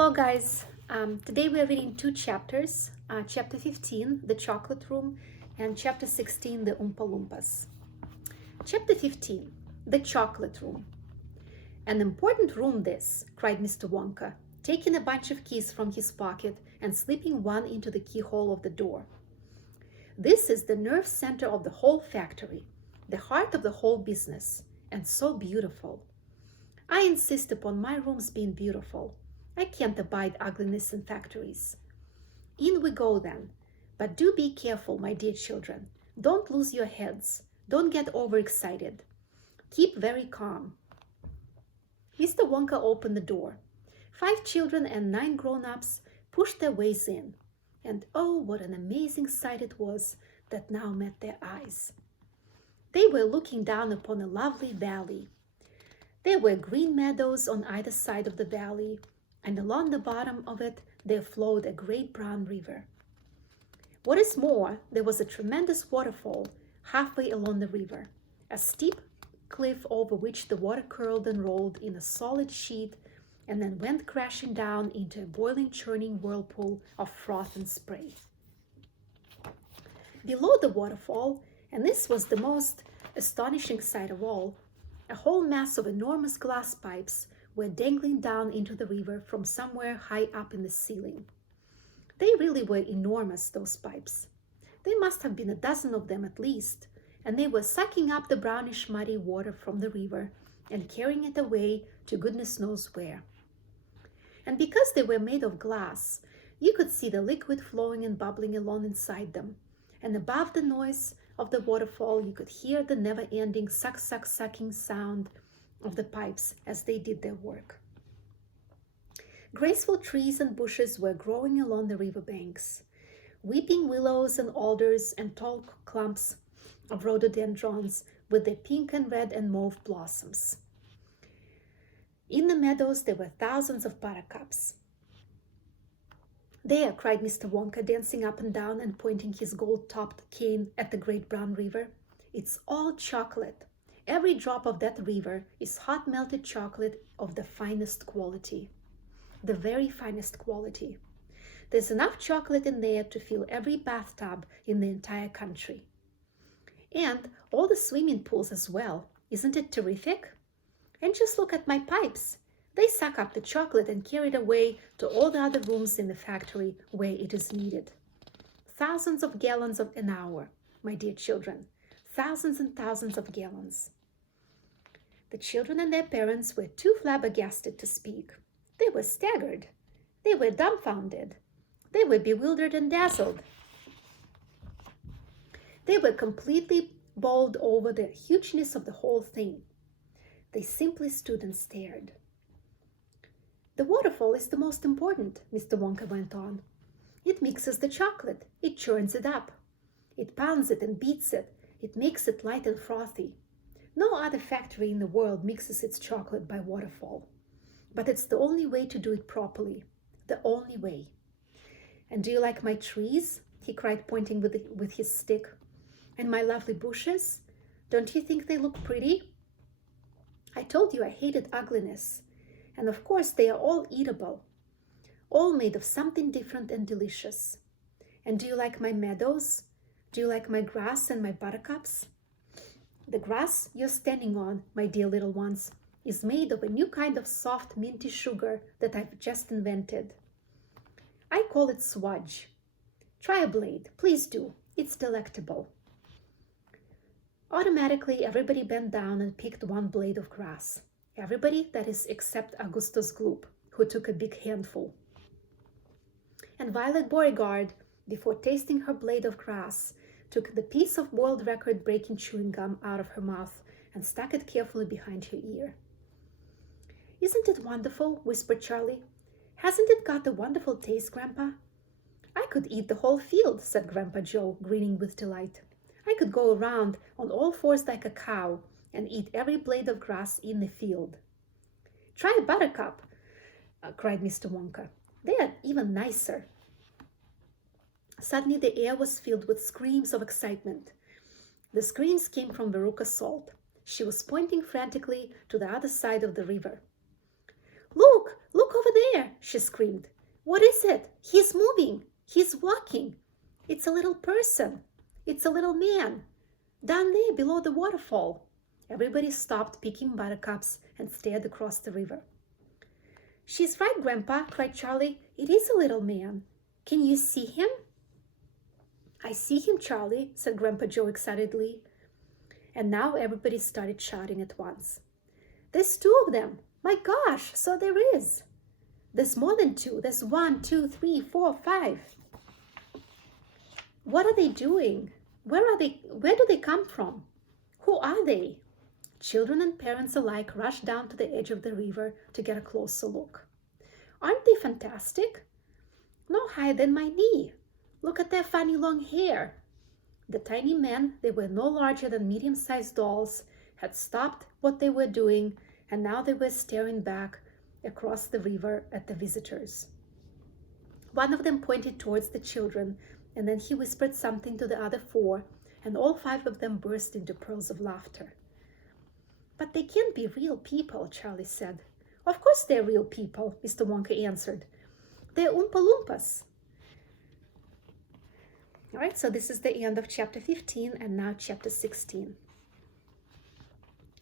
Hello guys, today we are reading two chapters, chapter 15, The Chocolate Room, and chapter 16, The Oompa Loompas. Chapter 15, The Chocolate Room. An important room this, cried Mr. Wonka, taking a bunch of keys from his pocket and slipping one into the keyhole of the door. This is the nerve center of the whole factory, the heart of the whole business, and so beautiful. I insist upon my rooms being beautiful. I can't abide ugliness in factories. In we go then. But do be careful, my dear children. Don't lose your heads. Don't get overexcited. Keep very calm. Mr. Wonka opened the door. 5 children and 9 grown-ups pushed their ways in. And oh, what an amazing sight it was that now met their eyes. They were looking down upon a lovely valley. There were green meadows on either side of the valley, and along the bottom of it there flowed a great brown river. What is more, there was a tremendous waterfall halfway along the river, a steep cliff over which the water curled and rolled in a solid sheet and then went crashing down into a boiling, churning whirlpool of froth and spray. Below the waterfall, and this was the most astonishing sight of all, a whole mass of enormous glass pipes were dangling down into the river from somewhere high up in the ceiling. They really were enormous, those pipes. There must have been a dozen of them at least, and they were sucking up the brownish muddy water from the river and carrying it away to goodness knows where. And because they were made of glass, you could see the liquid flowing and bubbling along inside them, and above the noise of the waterfall you could hear the never-ending sucking sound of the pipes as they did their work. Graceful trees and bushes were growing along the river banks. Weeping willows and alders and tall clumps of rhododendrons with their pink and red and mauve blossoms. In the meadows there were thousands of buttercups. There, cried Mr. Wonka, dancing up and down and pointing his gold-topped cane at the great brown river. It's all chocolate. Every drop of that river is hot melted chocolate of the finest quality. The very finest quality. There's enough chocolate in there to fill every bathtub in the entire country. And all the swimming pools as well. Isn't it terrific? And just look at my pipes. They suck up the chocolate and carry it away to all the other rooms in the factory where it is needed. Thousands of gallons an hour, my dear children. Thousands and thousands of gallons. The children and their parents were too flabbergasted to speak. They were staggered. They were dumbfounded. They were bewildered and dazzled. They were completely bowled over the hugeness of the whole thing. They simply stood and stared. The waterfall is the most important, Mr. Wonka went on. It mixes the chocolate. It churns it up. It pounds it and beats it. It makes it light and frothy. No other factory in the world mixes its chocolate by waterfall. But it's the only way to do it properly. The only way. And do you like my trees? He cried, pointing with his stick. And my lovely bushes? Don't you think they look pretty? I told you I hated ugliness. And of course they are all eatable. All made of something different and delicious. And do you like my meadows? Do you like my grass and my buttercups? The grass you're standing on, my dear little ones, is made of a new kind of soft, minty sugar that I've just invented. I call it swudge. Try a blade, please do. It's delectable. Automatically, everybody bent down and picked one blade of grass. Everybody, that is, except Augustus Gloop, who took a big handful. And Violet Beauregarde, before tasting her blade of grass, took the piece of world record-breaking chewing gum out of her mouth and stuck it carefully behind her ear. Isn't it wonderful? Whispered Charlie. Hasn't it got a wonderful taste, Grandpa? I could eat the whole field, said Grandpa Joe, grinning with delight. I could go around on all fours like a cow and eat every blade of grass in the field. Try a buttercup, cried Mr. Wonka. They are even nicer. Suddenly the air was filled with screams of excitement. The screams came from Veruca Salt. She was pointing frantically to the other side of the river. Look over there! she screamed. What is it? He's moving. He's walking. It's a little person. It's a little man. Down there below the waterfall. Everybody stopped picking buttercups and stared across the river. She's right, Grandpa, cried Charlie. It is a little man. Can you see him? I see him, Charlie, said Grandpa Joe excitedly. And now everybody started shouting at once. There's 2 of them. My gosh, so there is. There's more than 2. There's 1, 2, 3, 4, 5. What are they doing? Where are they? Where do they come from? Who are they? Children and parents alike rushed down to the edge of the river to get a closer look. Aren't they fantastic? No higher than my knee. Look at their funny long hair. The tiny men, they were no larger than medium-sized dolls, had stopped what they were doing, and now they were staring back across the river at the visitors. One of them pointed towards the children, and then he whispered something to the other 4, and all 5 of them burst into peals of laughter. But they can't be real people, Charlie said. Of course they're real people, Mr. Wonka answered. They're Oompa Loompas. All right, so this is the end of chapter 15 and now chapter 16.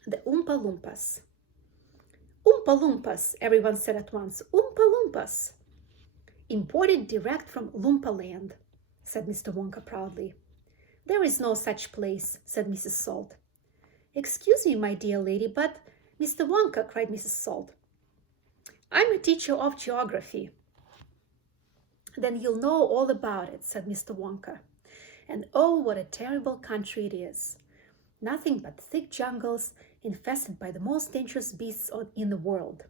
The Oompa Loompas. Oompa Loompas, everyone said at once. Oompa Loompas. Imported direct from Loompa Land, said Mr. Wonka proudly. There is no such place, said Mrs. Salt. Excuse me, my dear lady, but Mr. Wonka, cried Mrs. Salt. I'm a teacher of geography. Then you'll know all about it, said Mr. Wonka. And oh, what a terrible country it is. Nothing but thick jungles infested by the most dangerous beasts in the world.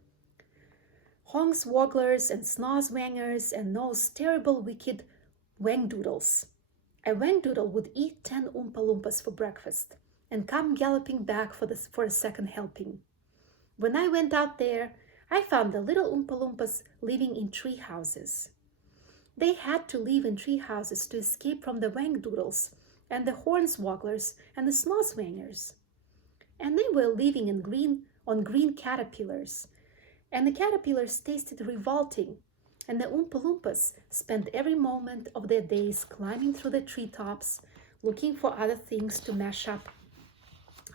Honks, wogglers, and snozwangers, and those terrible, wicked wangdoodles. A wangdoodle would eat 10 Oompa Loompas for breakfast and come galloping back for a second helping. When I went out there, I found the little Oompa Loompas living in tree houses. They had to live in tree houses to escape from the wangdoodles and the hornswogglers and the snozwangers. And they were living on green caterpillars, and the caterpillars tasted revolting, and the Oompa Loompas spent every moment of their days climbing through the treetops, looking for other things to mash up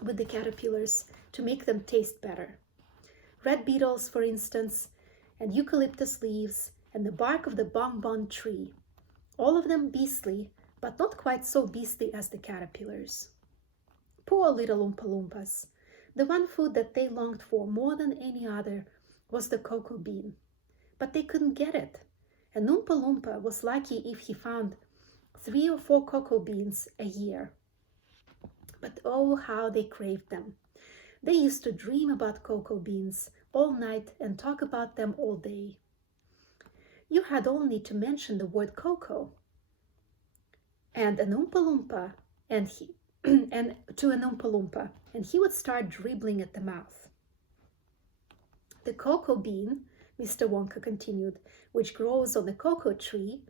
with the caterpillars to make them taste better. Red beetles, for instance, and eucalyptus leaves, and the bark of the bonbon tree. All of them beastly, but not quite so beastly as the caterpillars. Poor little Oompa Loompas. The one food that they longed for more than any other was the cocoa bean. But they couldn't get it. And Oompa Loompa was lucky if he found 3 or 4 cocoa beans a year. But oh, how they craved them. They used to dream about cocoa beans all night and talk about them all day. You had only to mention the word cocoa, and an Oompa Loompa, and to an Oompa Loompa, and he would start dribbling at the mouth. The cocoa bean, Mr. Wonka continued, which grows on the cocoa tree,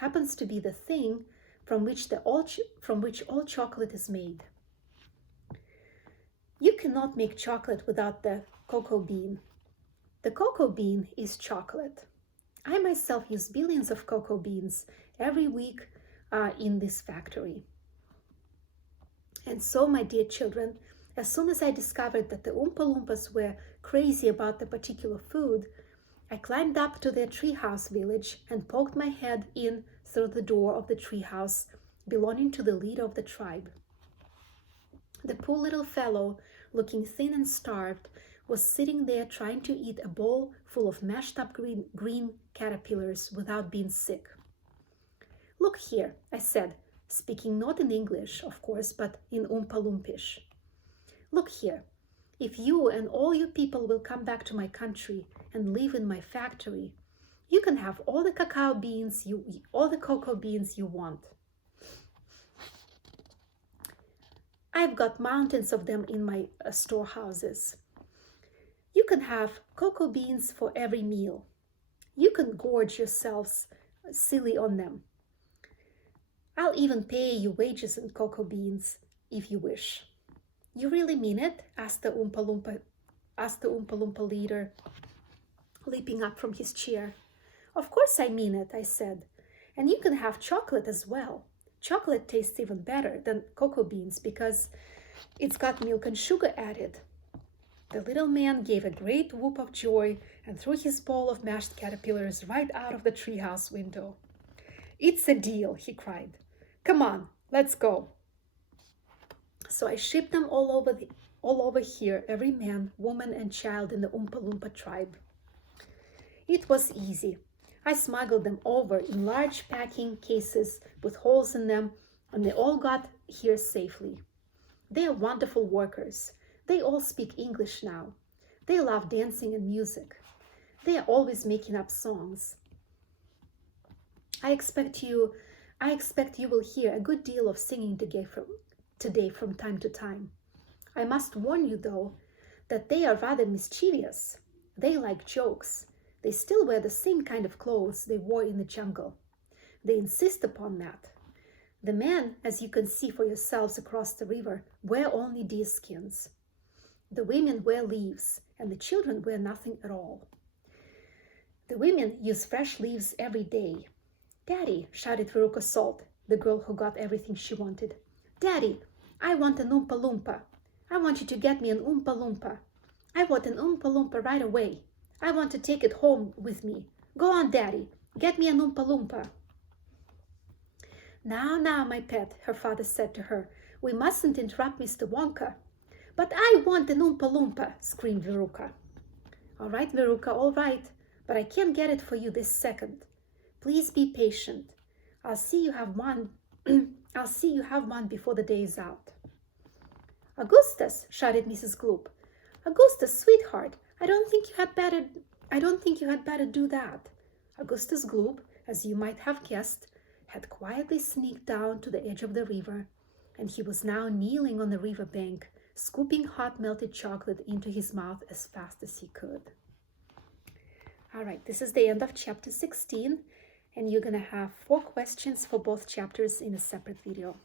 happens to be the thing from which all chocolate is made. You cannot make chocolate without the cocoa bean. The cocoa bean is chocolate. I myself use billions of cocoa beans every week in this factory. And so, my dear children, as soon as I discovered that the Oompa Loompas were crazy about the particular food, I climbed up to their treehouse village and poked my head in through the door of the treehouse belonging to the leader of the tribe. The poor little fellow, looking thin and starved, was sitting there trying to eat a bowl full of mashed up green caterpillars without being sick. Look here, I said, speaking not in English, of course, but in Oompa Loompish. Look here, if you and all your people will come back to my country and live in my factory, you can have all the cocoa beans you want. I've got mountains of them in my storehouses. You can have cocoa beans for every meal. You can gorge yourselves silly on them. I'll even pay you wages in cocoa beans if you wish. You really mean it? asked the Oompa Loompa leader. leaping up from his chair. Of course I mean it, I said. And you can have chocolate as well. Chocolate tastes even better than cocoa beans because it's got milk and sugar added. The little man gave a great whoop of joy and threw his bowl of mashed caterpillars right out of the treehouse window. It's a deal, he cried. Come on, let's go. So I shipped them all over here, every man, woman, and child in the Oompa Loompa tribe. It was easy. I smuggled them over in large packing cases with holes in them, and they all got here safely. They are wonderful workers. They all speak English now. They love dancing and music. They are always making up songs. I expect you will hear a good deal of singing today from time to time. I must warn you, though, that they are rather mischievous. They like jokes. They still wear the same kind of clothes they wore in the jungle. They insist upon that. The men, as you can see for yourselves across the river, wear only deer skins. The women wear leaves, and the children wear nothing at all. The women use fresh leaves every day. Daddy, shouted Veruca Salt, the girl who got everything she wanted. Daddy, I want an Oompa Loompa. I want you to get me an Oompa Loompa. I want an Oompa Loompa right away. I want to take it home with me. Go on, Daddy. Get me an Oompa Loompa. Now, my pet, her father said to her. We mustn't interrupt Mr. Wonka. But I want an Oompa Loompa, screamed Veruca. All right, Veruca, all right. But I can't get it for you this second. Please be patient. I'll see you have one. I'll see you have one before the day is out. Augustus, shouted Mrs. Gloop. Augustus, sweetheart, I don't think you had better do that. Augustus Gloop, as you might have guessed, had quietly sneaked down to the edge of the river, and he was now kneeling on the river bank, scooping hot melted chocolate into his mouth as fast as he could. All right, this is the end of chapter 16, and you're going to have 4 questions for both chapters in a separate video.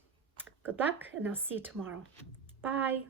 Good luck, and I'll see you tomorrow. Bye.